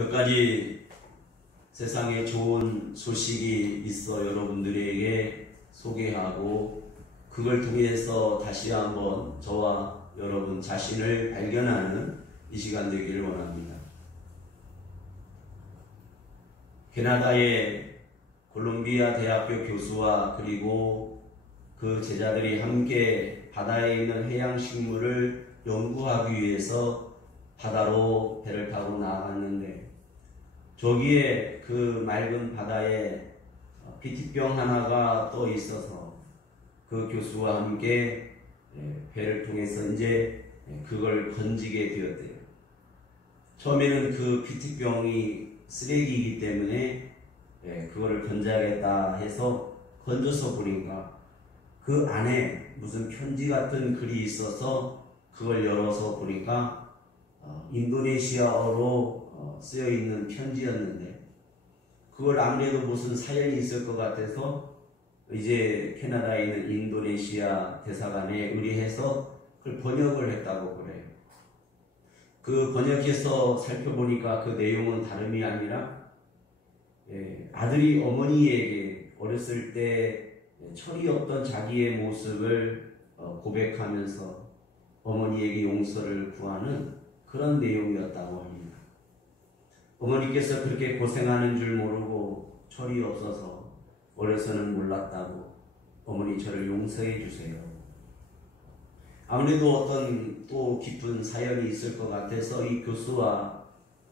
몇 가지 세상에 좋은 소식이 있어 여러분들에게 소개하고 그걸 통해서 다시 한번 저와 여러분 자신을 발견하는 이 시간 되기를 원합니다. 캐나다의 콜롬비아 대학교 교수와 그리고 그 제자들이 함께 바다에 있는 해양식물을 연구하기 위해서 바다로 배를 타고 나아갔는데 저기에 그 맑은 바다에 피티병 하나가 떠 있어서 그 교수와 함께 배를 통해서 이제 그걸 건지게 되었대요. 처음에는 그 피티병이 쓰레기이기 때문에 그거를 건져야겠다 해서 건져서 보니까 그 안에 무슨 편지 같은 글이 있어서 그걸 열어서 보니까 인도네시아어로 쓰여 있는 편지였는데 그걸 아무래도 무슨 사연이 있을 것 같아서 이제 캐나다에 있는 인도네시아 대사관에 의뢰해서 그걸 번역을 했다고 그래요. 그 번역해서 살펴보니까 그 내용은 다름이 아니라 아들이 어머니에게 어렸을 때 철이 없던 자기의 모습을 고백하면서 어머니에게 용서를 구하는 그런 내용이었다고 합니다. 어머니께서 그렇게 고생하는 줄 모르고 철이 없어서 어려서는 몰랐다고 어머니 저를 용서해 주세요. 아무래도 어떤 또 깊은 사연이 있을 것 같아서 이 교수와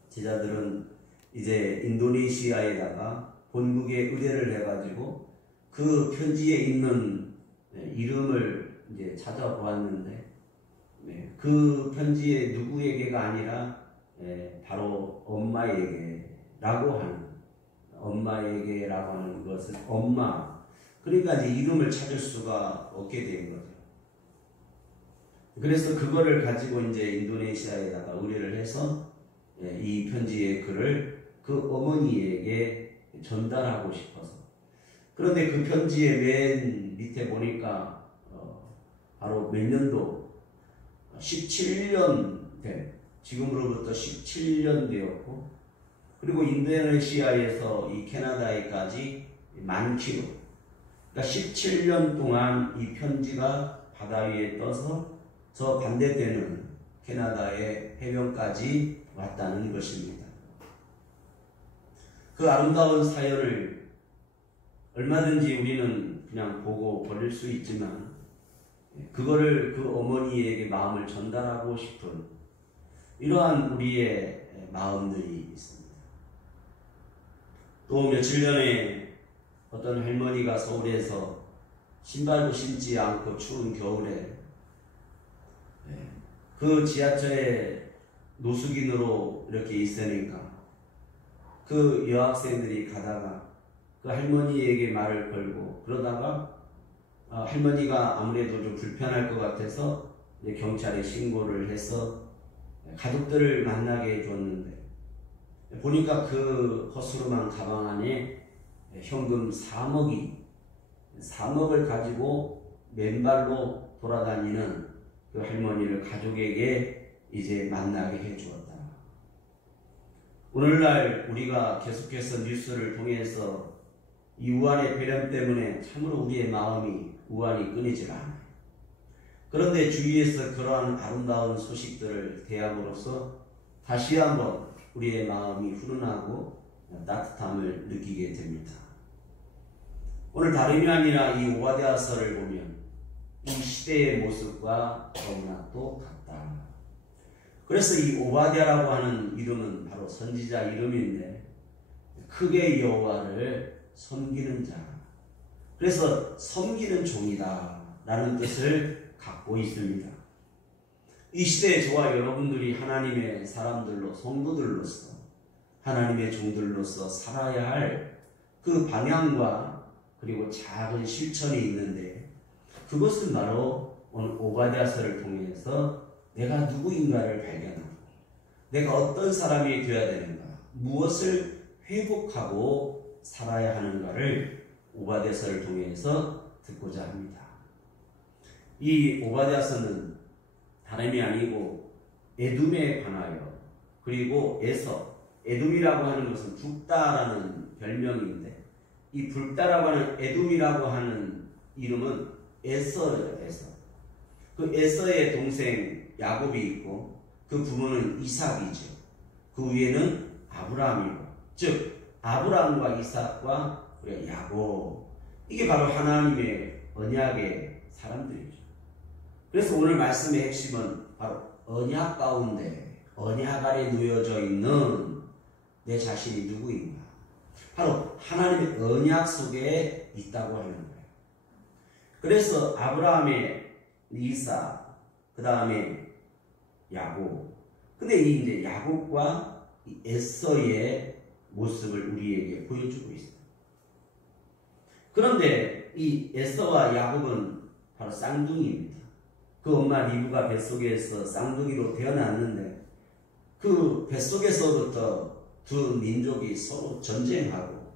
제자들은 이제 인도네시아에다가 본국에 의뢰를 해가지고 그 편지에 있는 이름을 이제 찾아보았는데 그 편지에 누구에게가 아니라 바로 엄마에게라고 하는 것은 엄마. 그러니까 이제 이름을 찾을 수가 없게 된 거죠. 그래서 그거를 가지고 이제 인도네시아에다가 의뢰를 해서 이 편지의 글을 그 어머니에게 전달하고 싶어서. 그런데 그 편지의 맨 밑에 보니까 바로 몇 년도 17년 된, 지금으로부터 17년 되었고, 그리고 인도네시아에서 이 캐나다에까지 10,000km. 그러니까 17년 동안 이 편지가 바다 위에 떠서 저 반대되는 캐나다의 해변까지 왔다는 것입니다. 그 아름다운 사연을 얼마든지 우리는 그냥 보고 버릴 수 있지만 그거를 그 어머니에게 마음을 전달하고 싶은 이러한 우리의 마음들이 있습니다. 또 며칠 전에 어떤 할머니가 서울에서 신발도 신지 않고 추운 겨울에 그 지하철에 노숙인으로 이렇게 있으니까 그 여학생들이 가다가 그 할머니에게 말을 걸고 그러다가 할머니가 아무래도 좀 불편할 것 같아서 이제 경찰에 신고를 해서 가족들을 만나게 해줬는데 보니까 그 허스름한 가방 안에 현금 3억을 가지고 맨발로 돌아다니는 그 할머니를 가족에게 이제 만나게 해주었다. 오늘날 우리가 계속해서 뉴스를 통해서 이 우한의 배련 때문에 참으로 우리의 마음이 우한이 끊이질 않아요. 그런데 주위에서 그러한 아름다운 소식들을 대함으로써 다시 한번 우리의 마음이 훈훈하고 따뜻함을 느끼게 됩니다. 오늘 다름이 아니라 이 오바댜서를 보면 이 시대의 모습과 너무나 똑같다. 그래서 이 오바댜라고 하는 이름은 바로 선지자 이름인데 크게 여호와를 섬기는 자, 그래서 섬기는 종이다 라는 뜻을 갖고 있습니다. 이 시대에 저와 여러분들이 하나님의 사람들로 성도들로서 하나님의 종들로서 살아야 할 그 방향과 그리고 작은 실천이 있는데 그것은 바로 오늘 오바댜서를 통해서 내가 누구인가를 발견하고 내가 어떤 사람이 되어야 되는가, 무엇을 회복하고 살아야 하는가를 오바댜서를 통해서 듣고자 합니다. 이 오바댜서는 다름이 아니고 에돔에 관하여 그리고 에서 에돔이라고 하는 것은 붉다라는 별명인데 이 붉다라고 하는 에돔이라고 하는 이름은 에서예요. 에서. 그 에서의 동생 야곱이 있고 그 부모는 이삭이죠. 그 위에는 아브라함이고 즉 아브라함과 이삭과 야곱 이게 바로 하나님의 언약의 사람들이죠. 그래서 오늘 말씀의 핵심은 바로 언약 가운데 언약 아래 놓여져 있는 내 자신이 누구인가 바로 하나님의 언약 속에 있다고 하는 거예요. 그래서 아브라함의 이삭 그 다음에 야곱 근데 이 이제 야곱과 이 에서의 모습을 우리에게 보여주고 있어요. 그런데 이 에서와 야곱은 바로 쌍둥이입니다. 그 엄마 리브가 뱃속에서 쌍둥이로 태어났는데 그 뱃속에서부터 두 민족이 서로 전쟁하고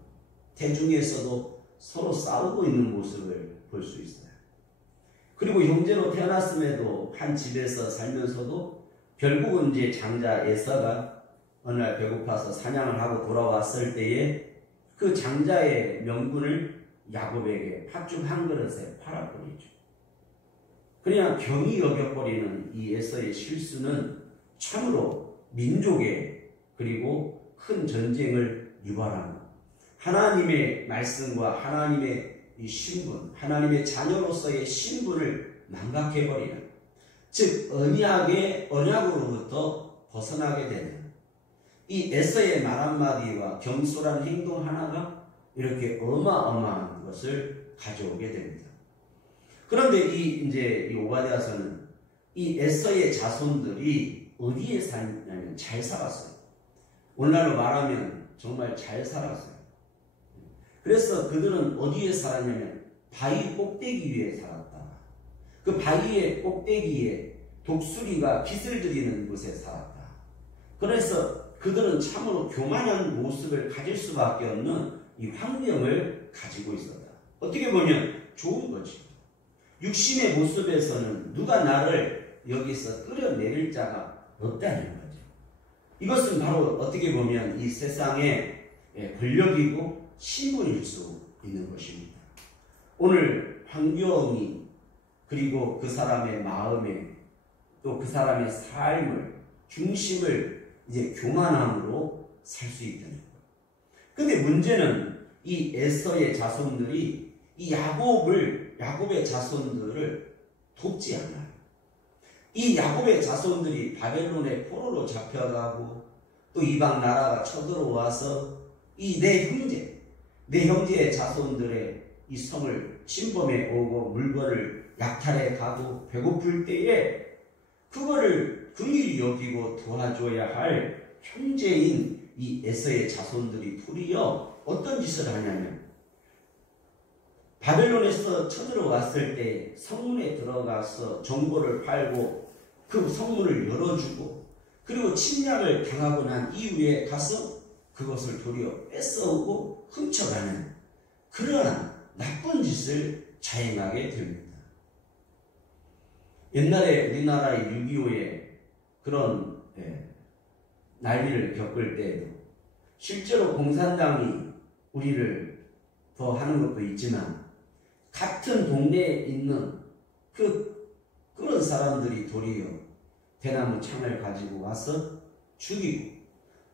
태중에서도 서로 싸우고 있는 모습을 볼 수 있어요. 그리고 형제로 태어났음에도 한 집에서 살면서도 결국은 이제 장자 에서가 어느 날 배고파서 사냥을 하고 돌아왔을 때에 그 장자의 명분을 야곱에게 팥죽 한 그릇에 팔아버리죠. 그냥 경히 여겨버리는 이 에서의 실수는 참으로 민족의 그리고 큰 전쟁을 유발하는 하나님의 말씀과 하나님의 이 신분, 하나님의 자녀로서의 신분을 망각해버리는 즉 언약으로부터 벗어나게 되는 이 에서의 말 한마디와 경솔한 행동 하나가 이렇게 어마어마한 것을 가져오게 됩니다. 그런데 이 오바댜서는 이 에서의 자손들이 어디에 살냐면 잘 살았어요. 오늘날로 말하면 정말 잘 살았어요. 그래서 그들은 어디에 살았냐면 바위 꼭대기 위에 살았다. 그 바위의 꼭대기에 독수리가 깃을 들이는 곳에 살았다. 그래서 그들은 참으로 교만한 모습을 가질 수밖에 없는 이 환경을 가지고 있었다. 어떻게 보면 좋은 거지. 육신의 모습에서는 누가 나를 여기서 끌어내릴 자가 없다는 거죠. 이것은 바로 어떻게 보면 이 세상의 권력이고 신분일 수 있는 것입니다. 오늘 환경이 그리고 그 사람의 마음에 또 그 사람의 삶을 중심을 이제 교만함으로 살 수 있다는 거예요. 근데 문제는 이 에서의 자손들이 이 야곱의 자손들을 돕지 않아요. 이 야곱의 자손들이 바벨론의 포로로 잡혀가고 또 이방 나라가 쳐들어와서 이 내 형제의 자손들의 이 성을 침범해 오고 물건을 약탈해 가고 배고플 때에 그거를 긍휼히 여기고 도와줘야 할 형제인 이 에서의 자손들이 도리어 어떤 짓을 하냐면 바벨론에서 쳐들어왔을 때 성문에 들어가서 정보를 팔고 그 성문을 열어주고 그리고 침략을 당하고 난 이후에 가서 그것을 도리어 뺏어오고 훔쳐가는 그러한 나쁜 짓을 자행하게 됩니다. 옛날에 우리나라의 6.25의 그런 난리를 겪을 때에도 실제로 공산당이 우리를 더 하는 것도 있지만 같은 동네에 있는 그런 사람들이 도리어 대나무 창을 가지고 와서 죽이고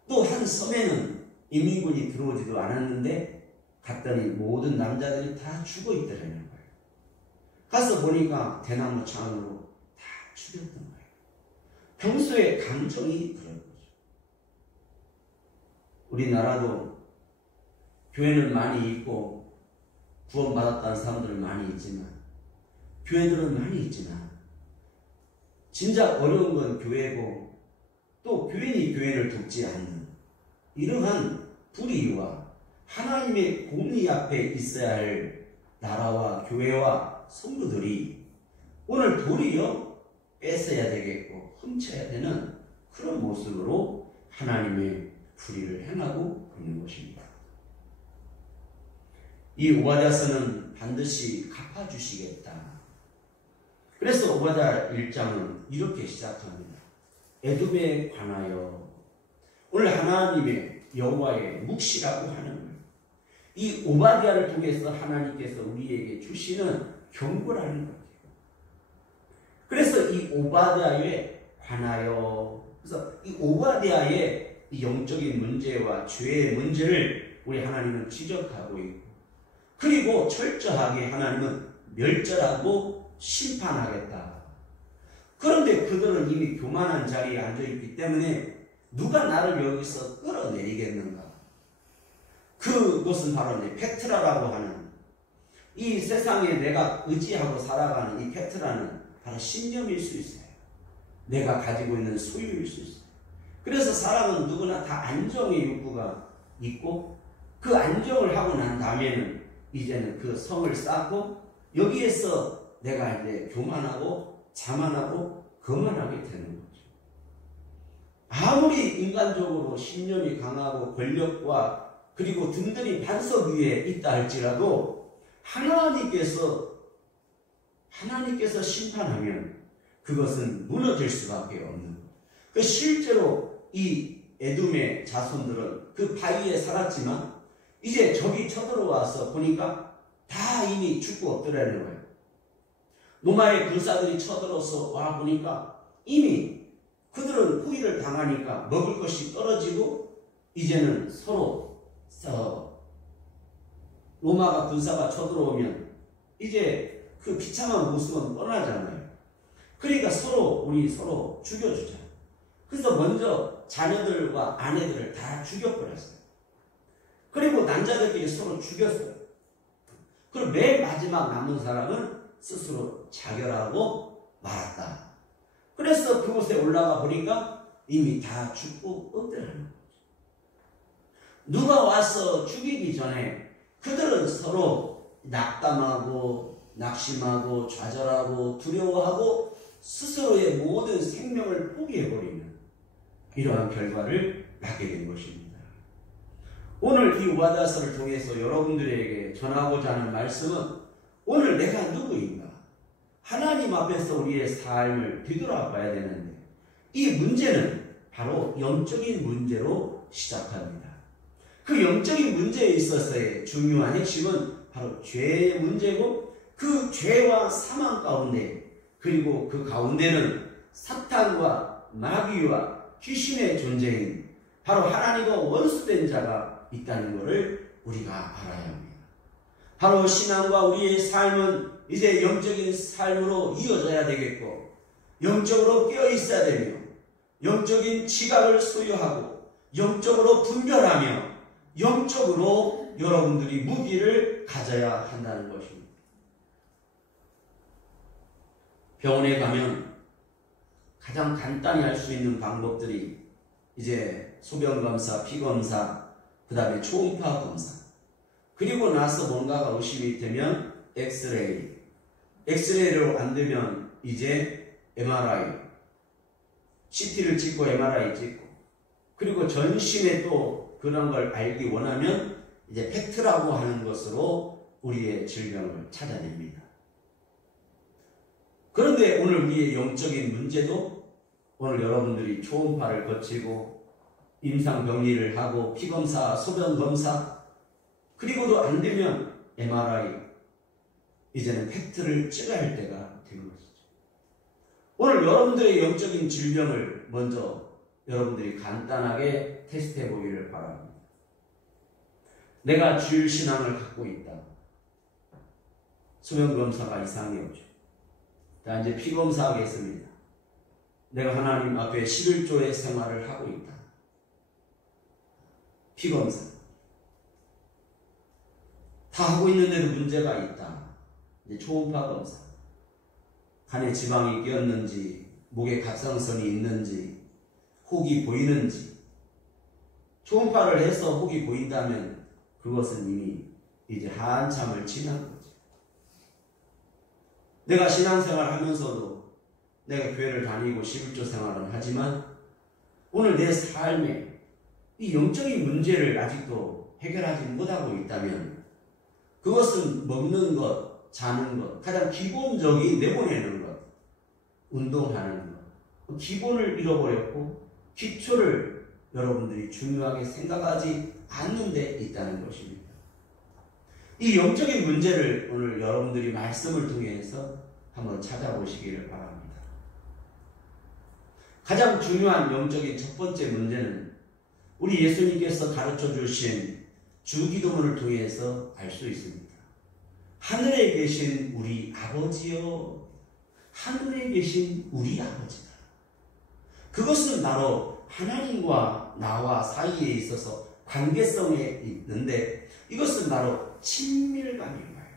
또 한 섬에는 인민군이 들어오지도 않았는데 갔더니 모든 남자들이 다 죽어 있더라는 거예요. 가서 보니까 대나무 창으로 다 죽였던 거예요. 평소에 감정이 그런 거죠. 우리나라도 교회는 많이 있고 구원받았다는 사람들은 많이 있지만 교회들은 많이 있지만 진짜 어려운 건 교회고 또 교인이 교회를 돕지 않는 이러한 불의와 하나님의 공의 앞에 있어야 할 나라와 교회와 성도들이 오늘 도리어 뺏어야 되겠고 훔쳐야 되는 그런 모습으로 하나님의 불의를 행하고 있는 것입니다. 이 오바댜서는 반드시 갚아주시겠다. 그래서 오바댜 1장은 이렇게 시작합니다. 에돔에 관하여 오늘 하나님의 여호와의 묵시라고 하는 거예요. 이 오바댜를 통해서 하나님께서 우리에게 주시는 경고라는 거예요. 그래서 이 오바댜에 관하여, 그래서 이 오바댜의 이 영적인 문제와 죄의 문제를 우리 하나님은 지적하고 있고, 그리고 철저하게 하나님은 멸절하고 심판하겠다. 그런데 그들은 이미 교만한 자리에 앉아있기 때문에 누가 나를 여기서 끌어내리겠는가? 그것은 바로 페트라라고 하는, 이 세상에 내가 의지하고 살아가는 이 페트라는 바로 신념일 수 있어요. 내가 가지고 있는 소유일 수 있어요. 그래서 사람은 누구나 다 안정의 욕구가 있고, 그 안정을 하고 난 다음에는 이제는 그 성을 쌓고 여기에서 내가 이제 교만하고 자만하고 거만하게 되는 거죠. 아무리 인간적으로 신념이 강하고 권력과 그리고 든든히 반석 위에 있다 할지라도 하나님께서 심판하면 그것은 무너질 수밖에 없는 거예요. 그 실제로 이 에돔의 자손들은 그 바위에 살았지만 이제 적이 쳐들어와서 보니까 다 이미 죽고 없더라는 거예요. 로마의 군사들이 쳐들어서 와 보니까 이미 그들은 후위를 당하니까 먹을 것이 떨어지고 이제는 서로 로마가 군사가 쳐들어오면 이제 그 비참한 모습은 뻔하잖아요. 그러니까 우리 서로 죽여주자. 그래서 먼저 자녀들과 아내들을 다 죽여버렸어요. 그리고 남자들끼리 서로 죽였어요. 그리고 맨 마지막 남은 사람은 스스로 자결하고 말았다. 그래서 그곳에 올라가 보니까 이미 다 죽고 없더라는 거죠. 누가 와서 죽이기 전에 그들은 서로 낙담하고 낙심하고 좌절하고 두려워하고 스스로의 모든 생명을 포기해버리는 이러한 결과를 낳게 된 것입니다. 오늘 이 오바댜서를 통해서 여러분들에게 전하고자 하는 말씀은 오늘 내가 누구인가? 하나님 앞에서 우리의 삶을 뒤돌아봐야 되는데 이 문제는 바로 영적인 문제로 시작합니다. 그 영적인 문제에 있어서의 중요한 핵심은 바로 죄의 문제고 그 죄와 사망 가운데 그리고 그 가운데는 사탄과 마귀와 귀신의 존재인 바로 하나님과 원수된 자가 있다는 것을 우리가 알아야 합니다. 바로 신앙과 우리의 삶은 이제 영적인 삶으로 이어져야 되겠고 영적으로 깨어 있어야 되며 영적인 지각을 소유하고 영적으로 분별하며 영적으로 여러분들이 무기를 가져야 한다는 것입니다. 병원에 가면 가장 간단히 할 수 있는 방법들이 이제 소변검사, 피검사, 그 다음에 초음파 검사, 그리고 나서 뭔가가 의심이 되면 엑스레이로 안 되면 이제 MRI, CT를 찍고 MRI 찍고, 그리고 전신에 또 그런 걸 알기 원하면 이제 팩트라고 하는 것으로 우리의 질병을 찾아냅니다. 그런데 오늘 우리의 영적인 문제도 오늘 여러분들이 초음파를 거치고 임상병리를 하고 피검사, 소변검사, 그리고도 안 되면 MRI, 이제는 팩트를 찍어야 할 때가 된 것이죠. 오늘 여러분들의 영적인 질병을 먼저 여러분들이 간단하게 테스트해 보기를 바랍니다. 내가 주일 신앙을 갖고 있다. 소변검사가 이상이 없죠. 자, 이제 피검사 하겠습니다. 내가 하나님 앞에 11조의 생활을 하고 있다. 피검사. 다 하고 있는데도 문제가 있다. 이제 초음파 검사. 간에 지방이 끼었는지, 목에 갑상선이 있는지, 혹이 보이는지. 초음파를 해서 혹이 보인다면 그것은 이미 이제 한참을 지난 거죠. 내가 신앙생활 하면서도 내가 교회를 다니고 11조 생활은 하지만 오늘 내 삶에 이 영적인 문제를 아직도 해결하지 못하고 있다면 그것은 먹는 것, 자는 것, 가장 기본적인 내보내는 것, 운동하는 것, 기본을 잃어버렸고 기초를 여러분들이 중요하게 생각하지 않는 데 있다는 것입니다. 이 영적인 문제를 오늘 여러분들이 말씀을 통해서 한번 찾아보시기를 바랍니다. 가장 중요한 영적인 첫 번째 문제는 우리 예수님께서 가르쳐 주신 주기도문을 통해서 알 수 있습니다. 하늘에 계신 우리 아버지여, 하늘에 계신 우리 아버지다. 그것은 바로 하나님과 나와 사이에 있어서 관계성에 있는데 이것은 바로 친밀감인 거예요.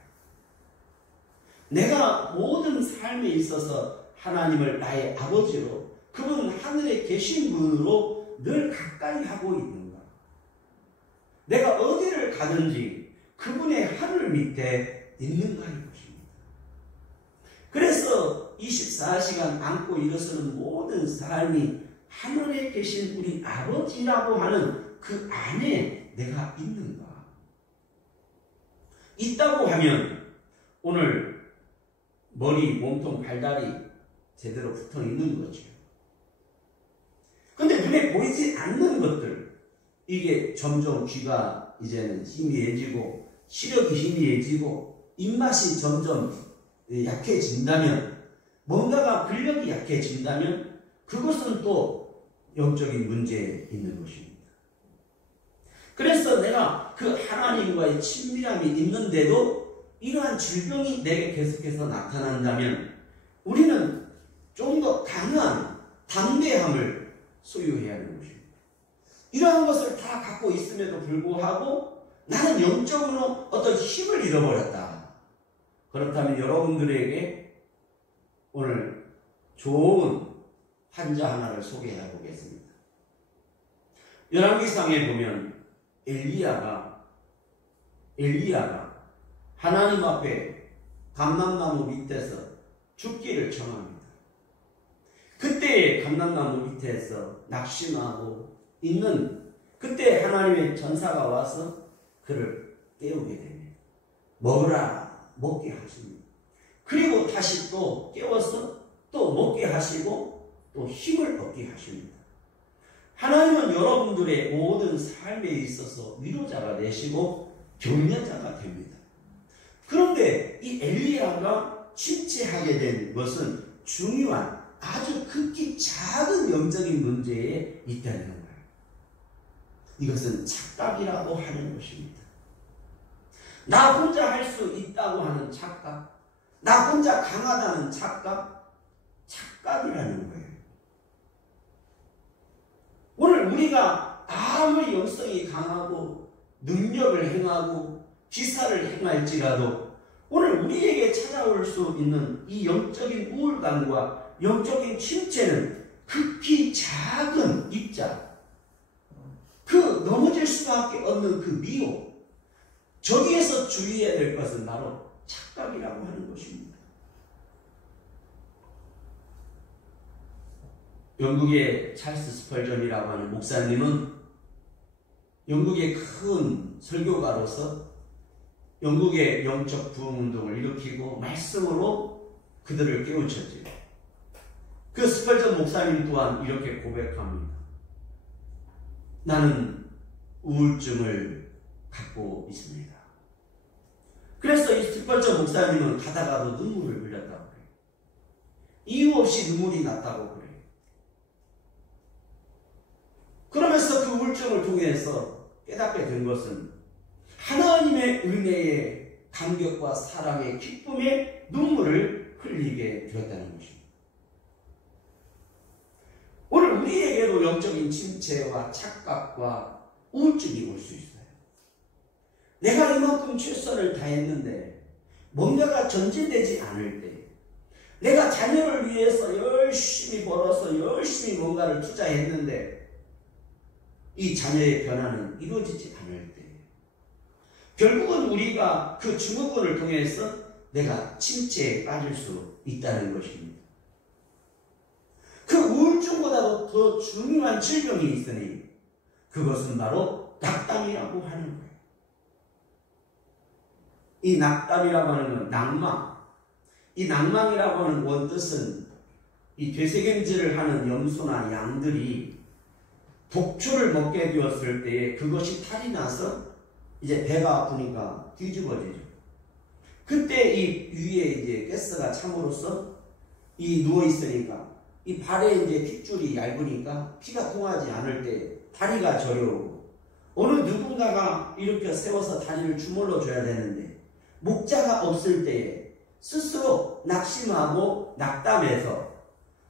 내가 모든 삶에 있어서 하나님을 나의 아버지로, 그분은 하늘에 계신 분으로 늘 가까이 하고 있는 거예요. 내가 어디를 가든지 그분의 하늘 밑에 있는가인 것입니다. 그래서 24시간 안고 일어서는 모든 삶이 하늘에 계신 우리 아버지라고 하는 그 안에 내가 있는가. 있다고 하면 오늘 머리, 몸통, 발다리 제대로 붙어 있는 거죠. 근데 눈에 보이지 않는 것들, 이게 점점 귀가 이제는 희미해지고 시력이 희미해지고 입맛이 점점 약해진다면, 뭔가가 근력이 약해진다면 그것은 또 영적인 문제에 있는 것입니다. 그래서 내가 그 하나님과의 친밀함이 있는데도 이러한 질병이 내게 계속해서 나타난다면 우리는 좀 더 강한 담대함을 소유해야 하는 것입니다. 이러한 것을 다 갖고 있음에도 불구하고 나는 영적으로 어떤 힘을 잃어버렸다. 그렇다면 여러분들에게 오늘 좋은 환자 하나를 소개해 보겠습니다. 열왕기상에 보면 엘리야가 하나님 앞에 감람나무 밑에서 죽기를 청합니다. 그때 감람나무 밑에서 낙심하고 있는 그때 하나님의 전사가 와서 그를 깨우게 됩니다. 먹으라, 먹게 하십니다. 그리고 다시 또 깨워서 또 먹게 하시고 또 힘을 얻게 하십니다. 하나님은 여러분들의 모든 삶에 있어서 위로자가 되시고 격려자가 됩니다. 그런데 이 엘리야가 침체하게 된 것은 중요한 아주 극히 작은 영적인 문제에 있다는 거예요. 이것은 착각이라고 하는 것입니다. 나 혼자 할 수 있다고 하는 착각, 나 혼자 강하다는 착각, 착각이라는 거예요. 오늘 우리가 아무리 영성이 강하고 능력을 행하고 기사를 행할지라도 오늘 우리에게 찾아올 수 있는 이 영적인 우울감과 영적인 침체는 극히 작은 입자, 그 넘어질 수밖에 없는 그 미혹, 저기에서 주의해야 될 것은 바로 착각이라고 하는 것입니다. 영국의 찰스 스펄전이라고 하는 목사님은 영국의 큰 설교가로서 영국의 영적 부흥운동을 일으키고 말씀으로 그들을 깨우쳤지요. 그 스펄전 목사님 또한 이렇게 고백합니다. 나는 우울증을 갖고 있습니다. 그래서 이 스펄전 목사님은 가다가도 눈물을 흘렸다고 그래요. 이유 없이 눈물이 났다고 그래요. 그러면서 그 우울증을 통해서 깨닫게 된 것은 하나님의 은혜의 감격과 사랑의 기쁨의 눈물을 흘리게 되었다는 것입니다. 오늘 우리에게도 영적인 침체와 착각과 우울증이 올 수 있어요. 내가 이만큼 최선을 다했는데 뭔가가 전진되지 않을 때, 내가 자녀를 위해서 열심히 벌어서 열심히 뭔가를 투자했는데 이 자녀의 변화는 이루어지지 않을 때, 결국은 우리가 그 증후군을 통해서 내가 침체에 빠질 수 있다는 것입니다. 그 우울증보다도 더 중요한 질병이 있으니 그것은 바로 낙담이라고 하는 거예요. 이 낙담이라고 하는 건 낭망. 이 낭망이라고 하는 원뜻은 이 되새김질을 하는 염소나 양들이 독초를 먹게 되었을 때에 그것이 탈이 나서 이제 배가 아프니까 뒤집어지죠. 그때 이 위에 이제 가스가 참으로써 이 누워 있으니까 이 발에 이제 핏줄이 얇으니까 피가 통하지 않을 때 다리가 저려오고, 어느 누군가가 이렇게 세워서 다리를 주물러 줘야 되는데 목자가 없을 때에 스스로 낙심하고 낙담해서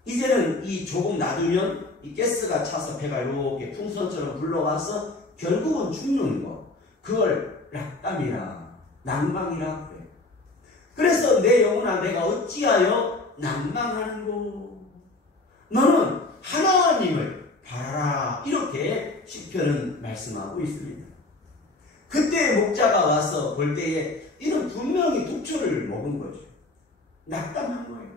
이제는 이 조금 놔두면 이 가스가 차서 배가 이렇게 풍선처럼 굴러가서 결국은 죽는 거, 그걸 낙담이라 낭망이라 그래요. 그래서 내 영혼아 내가 어찌하여 낭망하는고, 너는 하나님을 바라라, 이렇게 시편은 말씀하고 있습니다. 그때 목자가 와서 볼 때에 이는 분명히 독초를 먹은 거죠. 낙담한 거예요.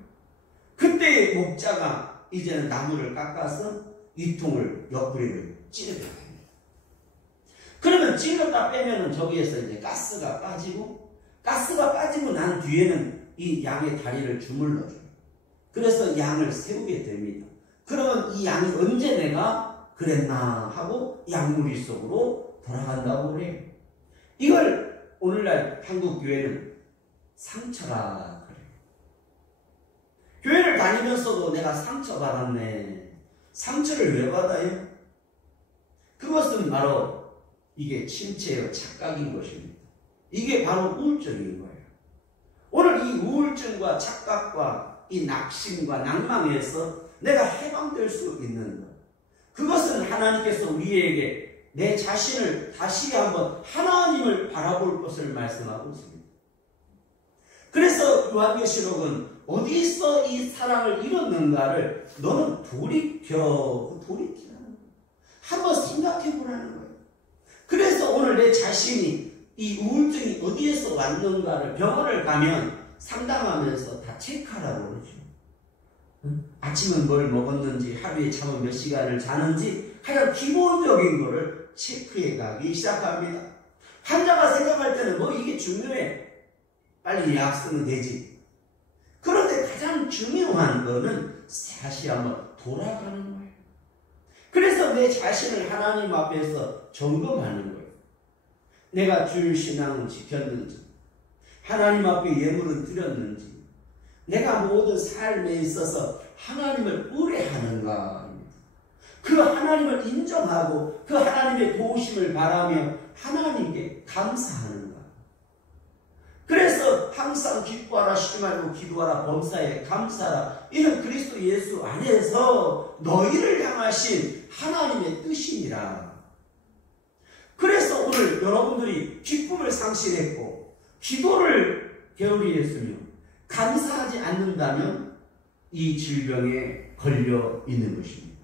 그때 목자가 이제는 나무를 깎아서 위통을 옆구리를 찌르게 합니다. 그러면 찔렀다 빼면은 저기에서 이제 가스가 빠지고, 가스가 빠지고 난 뒤에는 이 양의 다리를 주물러줘요. 그래서 양을 세우게 됩니다. 그러면 이 양이 언제 내가 그랬나 하고 양무리 속으로 돌아간다고 그래요. 이걸 오늘날 한국 교회는 상처라 그래요. 교회를 다니면서도 내가 상처받았네. 상처를 왜 받아요? 그것은 바로 이게 침체의 착각인 것입니다. 이게 바로 우울증인 거예요. 오늘 이 우울증과 착각과 이 낙심과 낭망에서 내가 해방될 수 있는 것, 그것은 하나님께서 우리에게 내 자신을 다시 한번 하나님을 바라볼 것을 말씀하고 있습니다. 그래서 요한계시록은 어디서 이 사랑을 잃었는가를 너는 돌이키라는 거예요. 한번 생각해 보라는 거예요. 그래서 오늘 내 자신이 이 우울증이 어디에서 왔는가를 병원을 가면 상담하면서 다 체크하라고 그러죠. 아침은 뭘 먹었는지, 하루에 잠은 몇 시간을 자는지, 하여간 기본적인 거를 체크해 가기 시작합니다. 환자가 생각할 때는 뭐 이게 중요해, 빨리 약 쓰면 되지. 그런데 가장 중요한 거는 다시 한번 돌아가는 거예요. 그래서 내 자신을 하나님 앞에서 점검하는 거예요. 내가 주일 신앙을 지켰는지, 하나님 앞에 예물을 드렸는지, 내가 모든 삶에 있어서 하나님을 의뢰하는가, 그 하나님을 인정하고 그 하나님의 도우심을 바라며 하나님께 감사하는가. 그래서 항상 기뻐하라, 쉬지 말고 기도하라, 범사에 감사하라, 이런 그리스도 예수 안에서 너희를 향하신 하나님의 뜻이니라. 그래서 오늘 여러분들이 기쁨을 상실했고 기도를 게으리 했으며 감사하지 않는다면 이 질병에 걸려 있는 것입니다.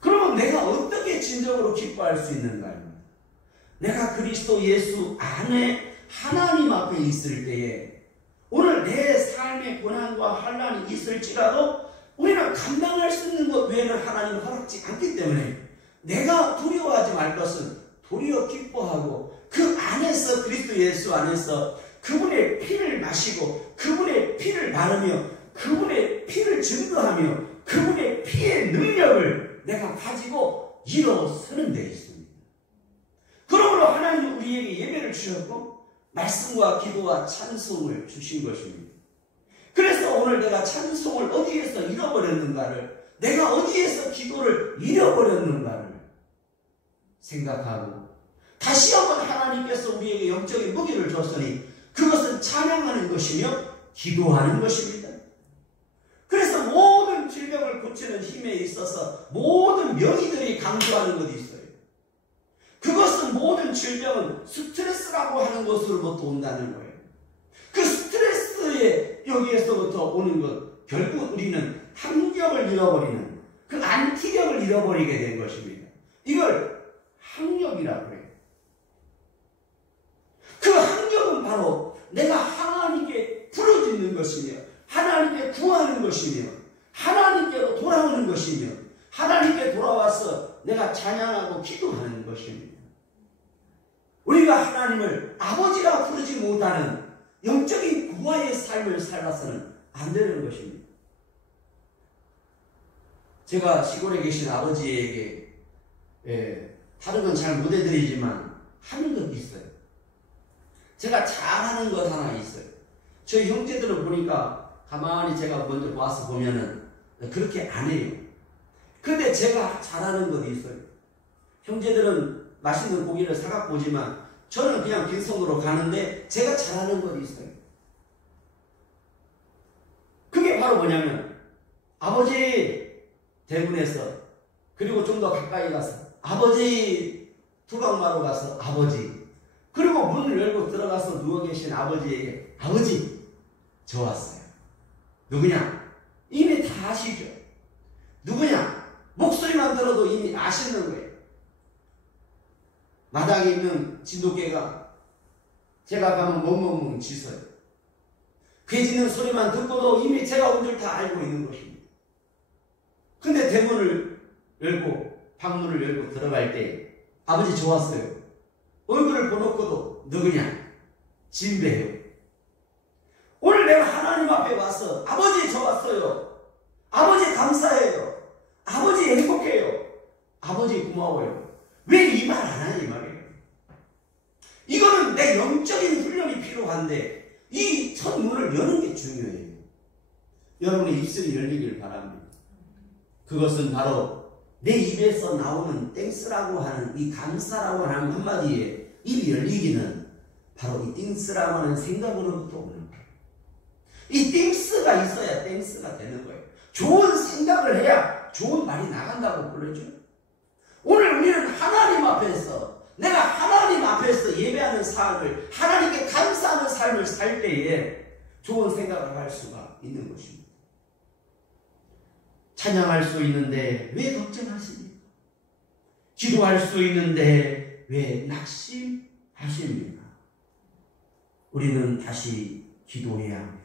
그러면 내가 어떻게 진정으로 기뻐할 수 있는가요? 내가 그리스도 예수 안에 하나님 앞에 있을 때에 오늘 내 삶의 고난과 환난이 있을지라도 우리는 감당할 수 있는 것 외에는 하나님은 허락지 않기 때문에 내가 두려워하지 말 것은 도리어 기뻐하고 그 안에서 그리스도 예수 안에서 그분의 피를 마시고 그분의 피를 바르며 그분의 피를 증거하며 그분의 피의 능력을 내가 가지고 일어서는 데 있습니다. 그러므로 하나님은 우리에게 예배를 주셨고 말씀과 기도와 찬송을 주신 것입니다. 그래서 오늘 내가 찬송을 어디에서 잃어버렸는가를, 내가 어디에서 기도를 잃어버렸는가를 생각하고 다시 한번 하나님께서 우리에게 영적인 무기를 줬으니 그것은 찬양하는 것이며 기도하는 것입니다. 그래서 모든 질병을 고치는 힘에 있어서 모든 명의들이 강조하는 것이 있어요. 그것은 모든 질병은 스트레스라고 하는 것으로부터 온다는 거예요. 그 스트레스에 여기에서부터 오는 것, 결국 우리는 항력을 잃어버리는, 그 안티력을 잃어버리게 된 것입니다. 이걸 항력이라고 해요. 그 항력은 바로 내가 하나님께 부르짖는 것이며 하나님께 구하는 것이며 하나님께로 돌아오는 것이며 하나님께 돌아와서 내가 찬양하고 기도하는 것입니다. 우리가 하나님을 아버지라 부르지 못하는 영적인 구하의 삶을 살아서는 안 되는 것입니다. 제가 시골에 계신 아버지에게 다른 건 잘 못해드리지만 하는 것도 있어요. 제가 잘하는 것 하나 있어요. 저희 형제들은 보니까 가만히 제가 먼저 와서 보면은 그렇게 안 해요. 근데 제가 잘하는 것도 있어요. 형제들은 맛있는 고기를 사갖고 오지만 저는 그냥 빈손으로 가는데 제가 잘하는 것도 있어요. 그게 바로 뭐냐면 아버지 대문에서, 그리고 좀 더 가까이 가서 아버지, 두각마루 가서 아버지, 그리고 문을 열고 들어가서 누워 계신 아버지에게 아버지 저 왔어요. 누구냐? 이미 다 아시죠. 누구냐? 목소리만 들어도 이미 아시는 거예요. 마당에 있는 진돗개가 제가 가면 멍멍멍 짖어요. 개 짖는 소리만 듣고도 이미 제가 온 줄 다 알고 있는 것입니다. 근데 대문을 열고 방문을 열고 들어갈 때 아버지 저 왔어요. 얼굴을 보놓고도 누구냐? 진배해요. 오늘 내가 하나님 앞에 와서 아버지 저 왔어요. 아버지 감사해요. 아버지 행복해요. 아버지 고마워요. 왜 이 말 안 하냐 이 말이에요. 이거는 내 영적인 훈련이 필요한데 이 첫 문을 여는 게 중요해요. 여러분의 입술이 열리길 바랍니다. 그것은 바로 내 입에서 나오는 땡스라고 하는 이 감사라고 하는 한마디에 입이 열리기는 바로 이 띵스라고 하는 생각으로부터 오는 거예요. 이 띵스가 있어야 땡스가 되는 거예요. 좋은 생각을 해야 좋은 말이 나간다고 불러죠. 오늘 우리는 하나님 앞에서, 내가 하나님 앞에서 예배하는 삶을, 하나님께 감사하는 삶을 살 때에 좋은 생각을 할 수가 있는 것입니다. 찬양할 수 있는데 왜 걱정하십니까? 기도할 수 있는데 왜 낙심하십니까? 우리는 다시 기도해야 합니다.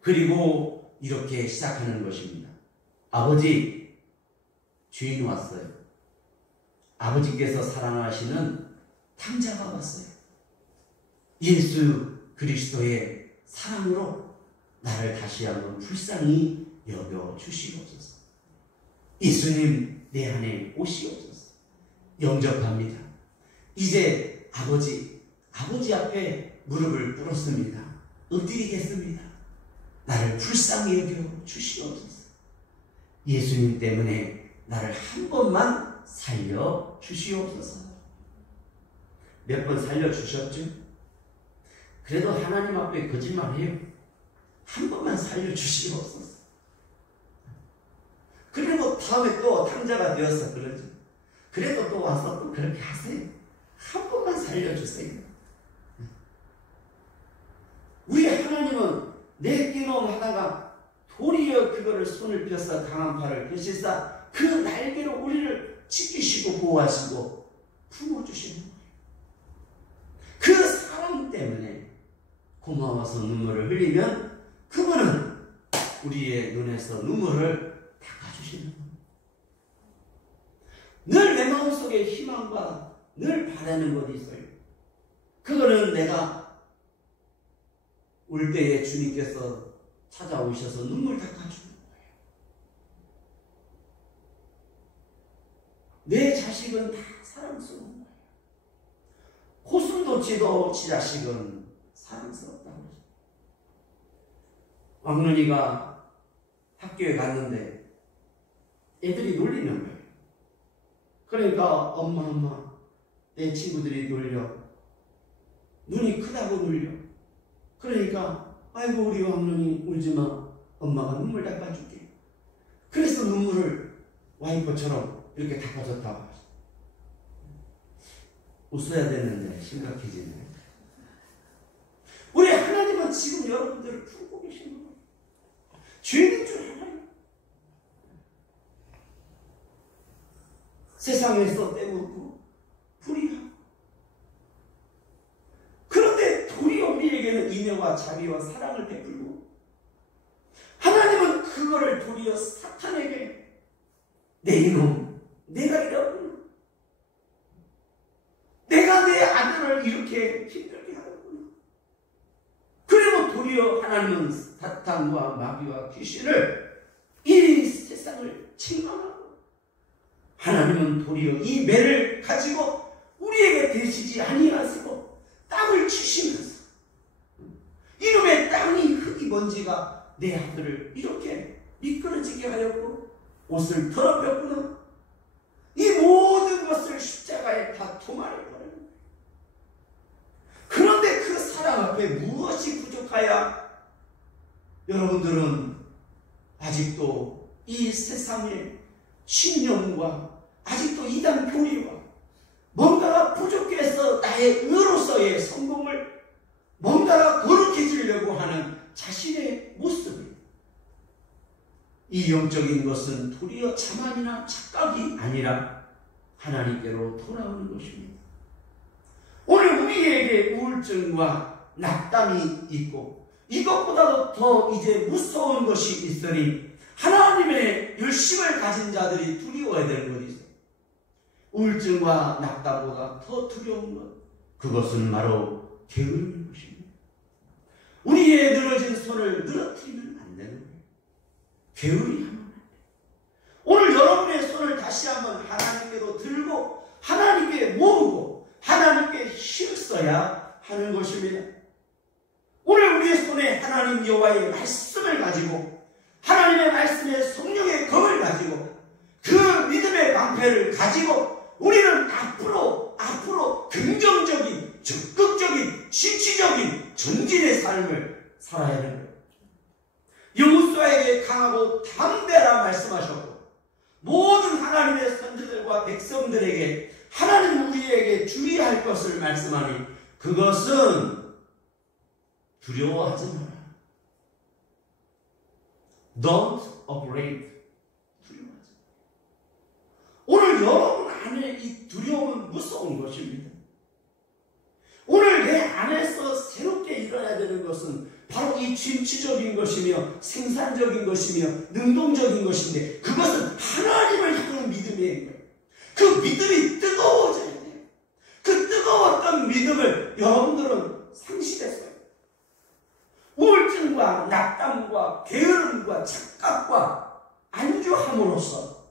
그리고 이렇게 시작하는 것입니다. 아버지, 주인 왔어요. 아버지께서 사랑하시는 탕자가 왔어요. 예수 그리스도의 사랑으로 나를 다시 한번 불쌍히 여겨주시옵소서. 예수님 내 안에 오시옵소서. 영접합니다. 이제 아버지 앞에 무릎을 꿇었습니다. 엎드리겠습니다. 나를 불쌍히 여겨주시옵소서. 예수님 때문에 나를 한 번만 살려주시옵소서. 몇 번 살려주셨죠? 그래도 하나님 앞에 거짓말해요. 한 번만 살려주시옵소서. 그리고 다음에 또 탕자가 되어서 그러죠. 그래도 또 와서 또 그렇게 하세요. 한 번만 살려주세요. 우리 하나님은 내 끼놈 하다가 도리어 그거를 손을 펴서 강한 팔을 펴시사 그 날개로 우리를 지키시고 보호하시고 품어주시는 거예요. 그 사랑 때문에 고마워서 눈물을 흘리면 그분은 우리의 눈에서 눈물을 닦아주시는 겁니다. 늘 내 마음속에 희망과 늘 바라는 것이 있어요. 그거는 내가 울 때에 주님께서 찾아오셔서 눈물 닦아주는 거예요. 내 자식은 다 사랑스러운 거예요. 호순도치도 지 자식은 사랑스럽다고 그러죠. 왕눈이가 학교에 갔는데 애들이 놀리는 거예요. 그러니까 엄마 내 친구들이 놀려. 눈이 크다고 놀려. 그러니까 아이고 우리 왕눈이 울지마. 엄마가 눈물 닦아줄게. 그래서 눈물을 와이퍼처럼 이렇게 닦아줬다고 하죠. 웃어야 되는데 심각해지네. 우리 하나님은 지금 여러분들을 품고 계시는 거예요. 죄인 줄 알아요. 세상에서 떼먹고 불의하고. 그런데 도리어 우리에게는 인애와 자비와 사랑을 베풀고, 하나님은 그거를 도리어 사탄에게 내 이놈, 내가 이러구나. 내가 내 아들을 이렇게 힘들게 하는구나. 그리고 도리어 하나님은 사탄과 마귀와 귀신을 이 세상을 책망하고, 하나님은 도리어 이 매를 가지고 우리에게 되시지 아니하시고 땅을 치시면서 이놈의 땅이 흙이 먼지가 내 아들을 이렇게 미끄러지게 하였고 옷을 더럽혔구나. 이 모든 것을 십자가에 다 토말해버려요. 그런데 그 사랑 앞에 무엇이 부족하여 여러분들은 아직도 이 세상의 신념과 아직도 이단 교리와 뭔가가 부족해서 나의 의로서의 성공을 뭔가가 거룩해지려고 하는 자신의 모습이, 이 영적인 것은 도리어 자만이나 착각이 아니라 하나님께로 돌아오는 것입니다. 오늘 우리에게 우울증과 낙담이 있고 이것보다도 더 이제 무서운 것이 있으니 하나님의 열심을 가진 자들이 두려워야 되는 것이 있어요. 우울증과 낙담보다 더 두려운 것, 그것은 바로 게으름인 것입니다. 우리의 늘어진 손을 늘어뜨리면 안 되는 거예요. 게으르게 하면 안 돼요. 오늘 여러분의 손을 다시 한번 하나님께로 들고 하나님께 모으고 하나님께 힘써야 하는 것입니다. 오늘 우리의 손에 하나님 여호와의 말씀을 가지고 하나님의 말씀에 성령의 검을 가지고 그 믿음의 방패를 가지고 우리는 앞으로 긍정적인, 적극적인, 진취적인 전진의 삶을 살아야 하는 거예요. 여호수아에게 강하고 담대라 말씀하셨고 모든 하나님의 선지자들과 백성들에게 하나님 우리에게 주의할 것을 말씀하니 그것은 두려워하지 마라. Don't afraid. 두려워하지 마라. 오늘 여러분 안에 이 두려움은 무서운 것입니다. 오늘 내 안에서 새롭게 일어나야 되는 것은 바로 이 진취적인 것이며 생산적인 것이며 능동적인 것인데 그것은 하나님을 향한 믿음이에요. 그 믿음이 뜨거워져야 돼요. 그 뜨거웠던 믿음을 여러분들은 상실했어요. 우울증과 낙담과 게으름과 착각과 안주함으로써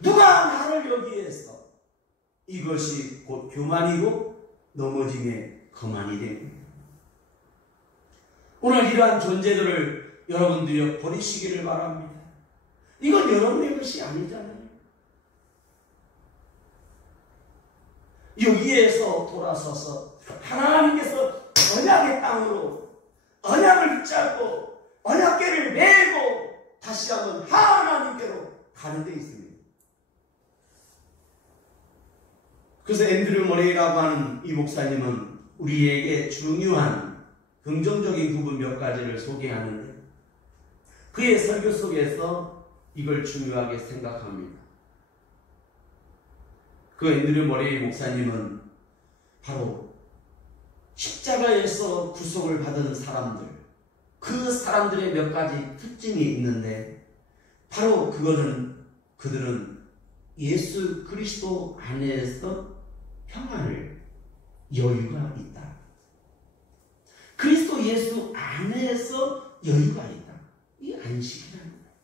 누가 나를 여기에서 이것이 곧 교만이고 넘어짐의 거만이 됩니다. 오늘 이러한 존재들을 여러분들이 버리시기를 바랍니다. 이건 여러분의 것이 아니잖아요. 여기에서 돌아서서 하나님께서 언약의 땅으로 언약을 붙잡고 언약궤를 메고 다시 한번 하나님께로 가는 데 있습니다. 그래서 앤드류 머레이라고 하는 이 목사님은 우리에게 중요한 긍정적인 부분 몇 가지를 소개하는데 그의 설교 속에서 이걸 중요하게 생각합니다. 그 앤드류 머레이 목사님은 바로 십자가에서 구속을 받은 사람들, 그 사람들의 몇 가지 특징이 있는데 바로 그들은 예수 그리스도 안에서 평안을, 여유가 있다. 그리스도 예수 안에서 여유가 있다. 이 안식이라는 거예요.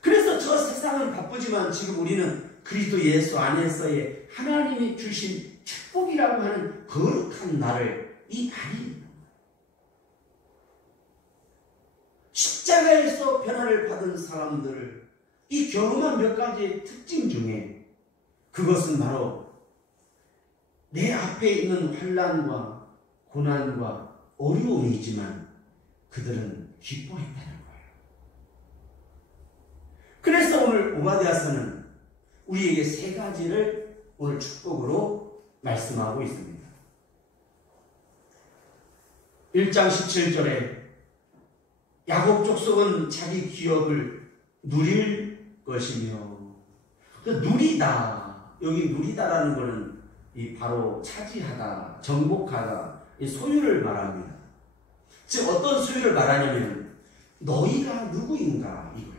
그래서 저 세상은 바쁘지만 지금 우리는 그리스도 예수 안에서의 하나님이 주신 축복이라고 하는 거룩한 날을 이 안에 있는 거예요. 십자가에서 변화를 받은 사람들을 이 경험한 몇 가지의 특징 중에 그것은 바로 내 앞에 있는 환난과 고난과 어려움이지만 그들은 기뻐했다는 거예요. 그래서 오늘 오바댜서는 우리에게 세 가지를 오늘 축복으로 말씀하고 있습니다. 1장 17절에 야곱 족속은 자기 기업을 누릴 것이며, 누리다, 여기 누리다라는 것은 이 바로 차지하다, 정복하다, 이 소유를 말합니다. 즉 어떤 소유를 말하냐면 너희가 누구인가 이거예요.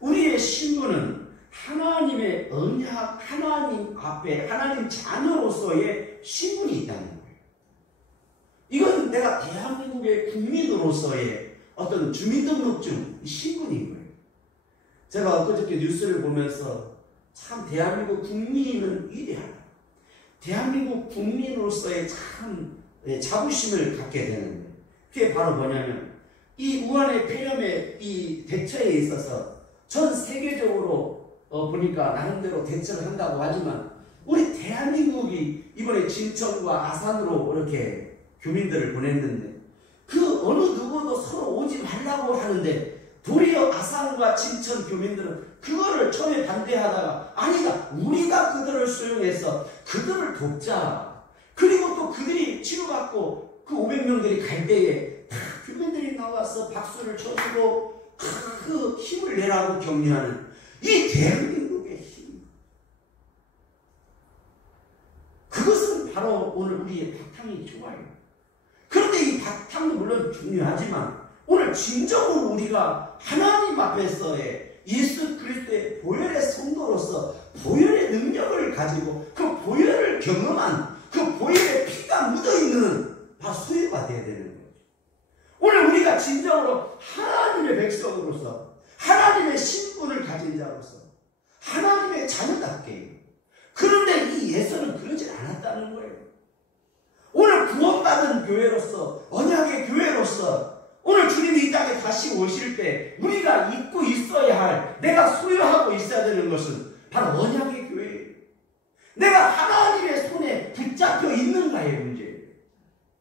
우리의 신분은 하나님의 언약, 하나님 앞에 하나님 자녀로서의 신분이 있다는 거예요. 이건 내가 대한민국의 국민으로서의 어떤 주민등록증 신분인 거예요. 제가 엊그저께 뉴스를 보면서 참 대한민국 국민은 위대하다. 대한민국 국민으로서의 참 자부심을 갖게 되는 거예요. 그게 바로 뭐냐면 이 우한의 폐렴의 이 대처에 있어서 전 세계적으로 보니까 나름대로 대처를 한다고 하지만 우리 대한민국이 이번에 진천과 아산으로 이렇게 교민들을 보냈는데 그 어느 누구도 서로 오지 말라고 하는데 도리어 아산과 진천 교민들은 그거를 처음에 반대하다가 아니다, 우리가 그들을 수용해서 그들을 돕자. 그리고 또 그들이 치료받고 그 500명들이 갈 때에 다 교민들이 나와서 박수를 쳐주고 그 힘을 내라고 격려하는 이 대한민국의 힘. 그것은 바로 오늘 우리의 바탕이 좋아요. 그런데 이 바탕도 물론 중요하지만 오늘 진정으로 우리가 하나님 앞에서의 예수 그리스도의 보혈의 성도로서 보혈의 능력을 가지고 그 보혈을 경험한 그 보혈의 피가 묻어있는 바로 소유가 되어야 되는 거예요. 오늘 우리가 진정으로 하나님의 백성으로서 하나님의 신분을 가진 자로서 하나님의 자녀답게, 그런데 이 예수는 그러지 않았다는 거예요. 오늘 구원받은 교회로서 언약의 교회로서 오늘 주님이 이 땅에 다시 오실 때 우리가 입고 있어야 할, 내가 소유하고 있어야 되는 것은 바로 언약의 교회예요. 내가 하나님의 손에 붙잡혀 있는가의 문제예요.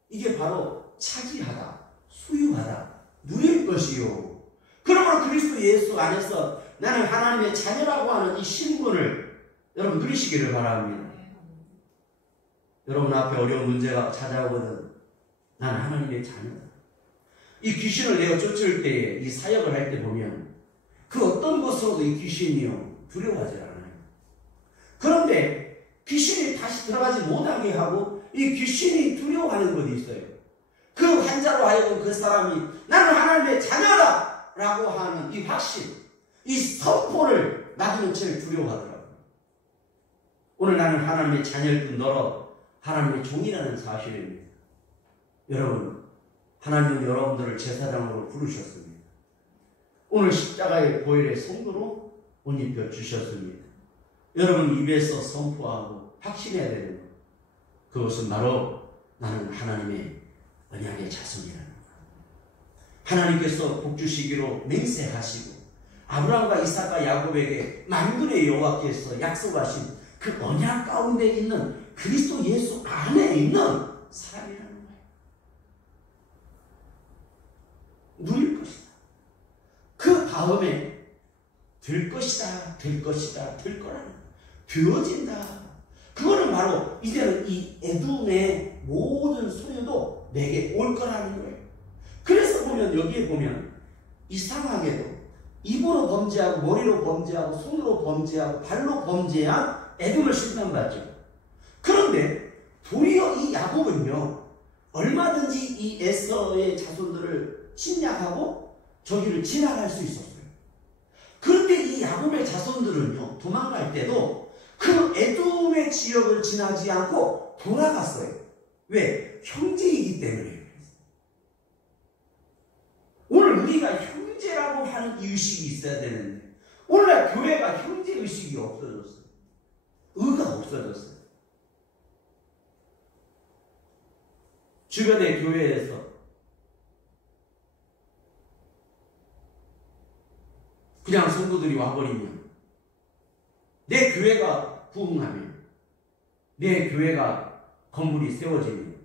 이게 바로 차지하다, 소유하다, 누릴 것이요. 그러므로 그리스도 예수 안에서 나는 하나님의 자녀라고 하는 이 신분을 여러분 누리시기를 바랍니다. 여러분 앞에 어려운 문제가 찾아오거든 나는 하나님의 자녀다. 이 귀신을 내어 쫓을 때에 이 사역을 할 때 보면 그 어떤 것으로도 이 귀신이요 두려워하지 않아요. 그런데 귀신이 다시 들어가지 못하게 하고 이 귀신이 두려워하는 것이 있어요. 그 환자로 하여금 그 사람이 나는 하나님의 자녀다 라고 하는 이 확신, 이 선포를 나중에 제일 두려워하더라고요. 오늘 나는 하나님의 자녀일 뿐더러 하나님의 종이라는 사실입니다. 여러분, 하나님은 여러분들을 제사장으로 부르셨습니다. 오늘 십자가의 보혈의 성도로 옷 입혀 주셨습니다. 여러분 입에서 선포하고 확신해야 되는 것, 그것은 바로 나는 하나님의 언약의 자손이라는 것. 하나님께서 복 주시기로 맹세하시고 아브라함과 이삭과 야곱에게 만군의 여호와께서 약속하신 그 언약 가운데 있는 그리스도 예수 안에 있는 사람이라는 거예요. 누릴 것이다. 그 다음에 될 것이다, 될 것이다, 될 거라는 거예요. 되어진다. 그거는 바로 이제는 이 에돔의 모든 소유도 내게 올 거라는 거예요. 그래서 보면 여기에 보면 이상하게도 입으로 범죄하고 머리로 범죄하고 손으로 범죄하고 발로 범죄한 에돔을 심판받죠. 그런데 도리어 이 야곱은요 얼마든지 이 에서의 자손들을 침략하고 저기를 지나갈 수 있었어요. 그런데 이 야곱의 자손들은요 도망갈 때도 그 에돔의 지역을 지나지 않고 돌아갔어요. 왜? 형제이기 때문에. 오늘 우리가 형제라고 하는 의식이 있어야 되는데 오늘날 교회가 형제의식이 없어졌어요. 의가 없어졌어요. 주변의 교회에서 그냥 성도들이 와버리면 내 교회가 부흥하면 내 교회가 건물이 세워지면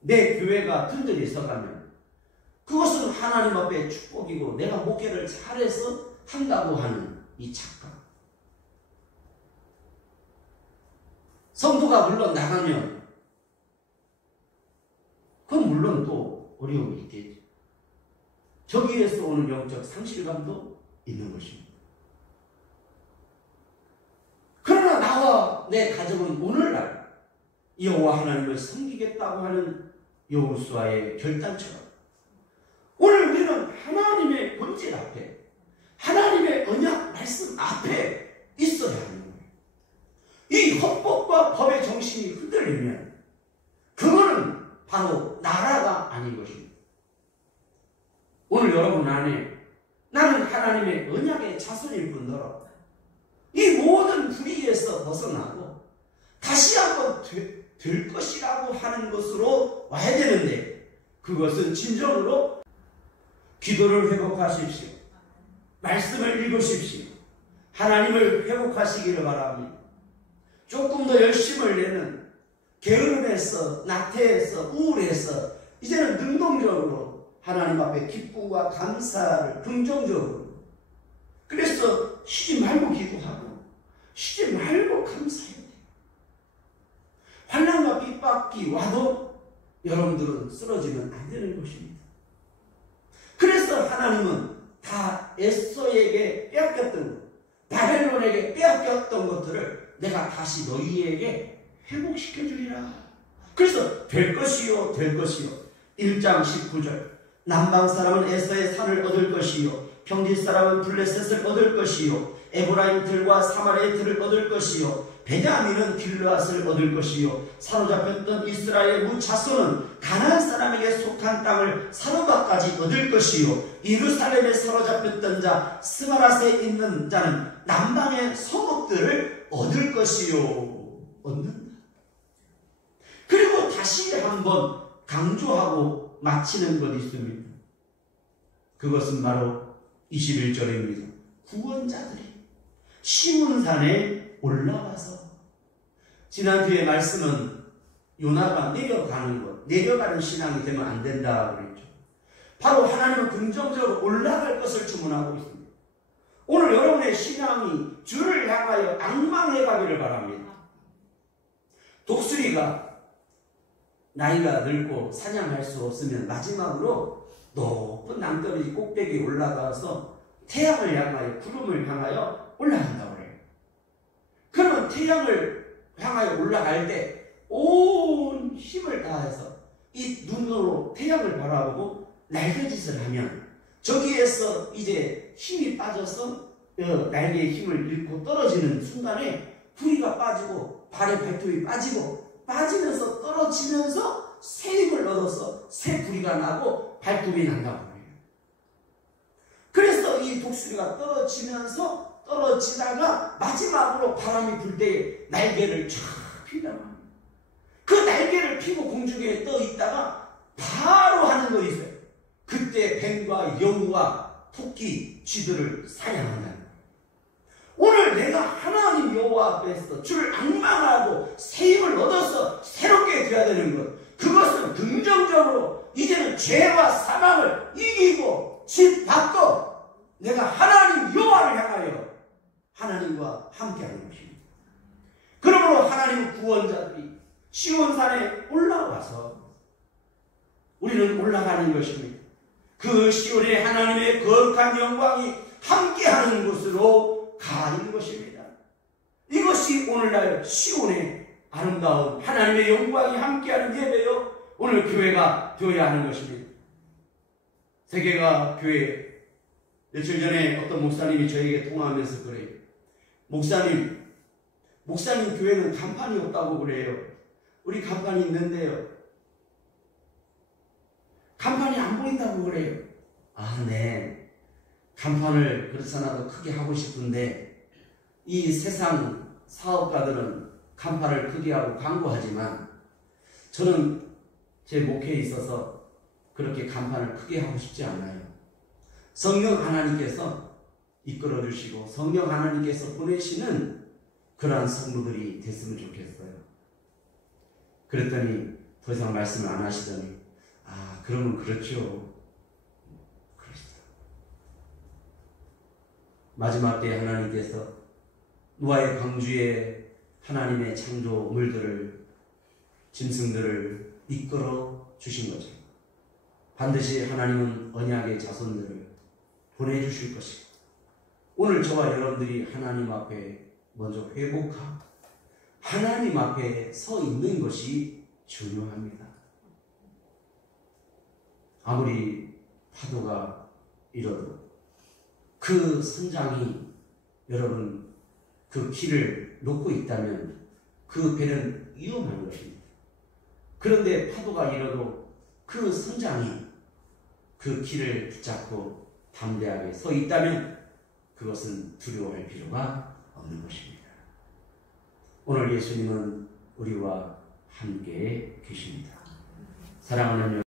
내 교회가 든든히 서가면 그것은 하나님 앞에 축복이고 내가 목회를 잘해서 한다고 하는 이 착각. 성도가 물론 나가면 그건 물론 또 어려움이 있겠죠. 저기에서 오는 영적 상실감도 있는 것입니다. 그러나 나와 내 가정은 오늘날 여호와 하나님을 섬기겠다고 하는 여호수아의 결단처럼 오늘 우리는 하나님의 본질 앞에 하나님의 언약 말씀 앞에 있어야 하는 거예요. 이 헌법과 법의 정신이 흔들리면 그거는 바로 나라가 아닌 것입니다. 오늘 여러분 안에 나는 하나님 하나님의 언약의 자손일 뿐더러 이 모든 불의에서 벗어나고 다시 한번 될 것이라고 하는 것으로 와야 되는데, 그것은 진정으로 기도를 회복하십시오. 말씀을 읽으십시오. 하나님을 회복하시기를 바랍니다. 조금 더 열심을 내는 게으름에서, 나태해서, 우울해서 이제는 능동적으로 하나님 앞에 기쁨과 감사를 긍정적으로, 그래서 쉬지 말고 기도하고 쉬지 말고 감사해야 돼요. 환난과 핍박이 와도 여러분들은 쓰러지면 안 되는 것입니다. 그래서 하나님은 다 에스더에게 빼앗겼던 것, 바벨론에게 빼앗겼던 것들을 내가 다시 너희에게 회복시켜 주리라. 그래서 될 것이요 될 것이요. 1장 19절 남방 사람은 에서의 산을 얻을 것이요 평지 사람은 블레셋을 얻을 것이요 에브라임 들과 사마리아의 들을 얻을 것이요 베냐민은 길르앗을 얻을 것이요 사로잡혔던 이스라엘의 무자손은 가나안 사람에게 속한 땅을 사로바까지 얻을 것이요 예루살렘에 사로잡혔던 자 스마라스에 있는 자는 남방의 성읍들을 얻을 것이요. 얻는다. 그리고 다시 한번 강조하고 마치는 것이 있습니다. 그것은 바로 21절입니다. 구원자들이 시온산에 올라와서, 지난주에 말씀은 요나가 내려가는 것, 내려가는 신앙이 되면 안 된다고 그랬죠. 바로 하나님은 긍정적으로 올라갈 것을 주문하고 있습니다. 오늘 여러분의 신앙이 주를 향하여 앙망해 가기를 바랍니다. 독수리가 나이가 늙고 사냥할 수 없으면 마지막으로 높은 낭떠러지 꼭대기에 올라가서 태양을 향하여, 구름을 향하여 올라간다고 그래요. 그러면 태양을 향하여 올라갈 때 온 힘을 다해서 이 눈으로 태양을 바라보고 날개짓을 하면 저기에서 이제 힘이 빠져서 날개의 힘을 잃고 떨어지는 순간에 부리가 빠지고 발의 발톱이 빠지고 빠지면서 떨어지면서 새 힘을 얻어서 새 부리가 나고 발톱이 난다고 해요. 그래서 이 독수리가 떨어지다가 마지막으로 바람이 불 때 날개를 쫙 핀다고 합니다. 그 날개를 피고 공중에 떠 있다가 바로 하는 거 있어요. 그때 뱀과 여우와 토끼, 쥐들을 사냥한다는 거예요. 오늘 내가 하나님 여호와 앞에서 주를 앙망하고 새 힘을 얻어서 새롭게 되어야 되는 것, 그것은 긍정적으로 이제는 죄와 사망을 이기고 집 밖으로 내가 하나님 여호와를 향하여 하나님과 함께하는 것입니다. 그러므로 하나님 구원자들이 시온산에 올라와서 우리는 올라가는 것입니다. 그 시온에 하나님의 거룩한 영광이 함께하는 곳으로 가는 것입니다. 이것이 오늘날 시온의 아름다운 하나님의 영광이 함께하는 예배요, 오늘 교회가 되어야 하는 것입니다. 세계가 교회, 며칠 전에 어떤 목사님이 저에게 통화하면서 그래요. 목사님 교회는 간판이 없다고 그래요. 우리 간판이 있는데요, 간판이 안 보인다고 그래요. 아, 네. 간판을 그렇잖아도 크게 하고 싶은데 이 세상 사업가들은 간판을 크게 하고 광고하지만 저는 제 목회에 있어서 그렇게 간판을 크게 하고 싶지 않아요. 성령 하나님께서 이끌어 주시고 성령 하나님께서 보내시는 그러한 성도들이 됐으면 좋겠어요. 그랬더니 더 이상 말씀을 안 하시더니, 아, 그러면 그렇죠. 그러시다. 마지막 때 하나님께서 노아의 광주에 하나님의 창조물들을, 짐승들을 이끌어 주신 거죠. 반드시 하나님은 언약의 자손들을 보내주실 것이고, 오늘 저와 여러분들이 하나님 앞에 먼저 회복하고 하나님 앞에 서 있는 것이 중요합니다. 아무리 파도가 일어도 그 선장이 여러분 그 길을 놓고 있다면 그 배는 위험한 것입니다. 그런데 파도가 일어도 그 선장이 그 길을 붙잡고 담대하게 서 있다면 그것은 두려워할 필요가 없는 것입니다. 오늘 예수님은 우리와 함께 계십니다. 사랑하는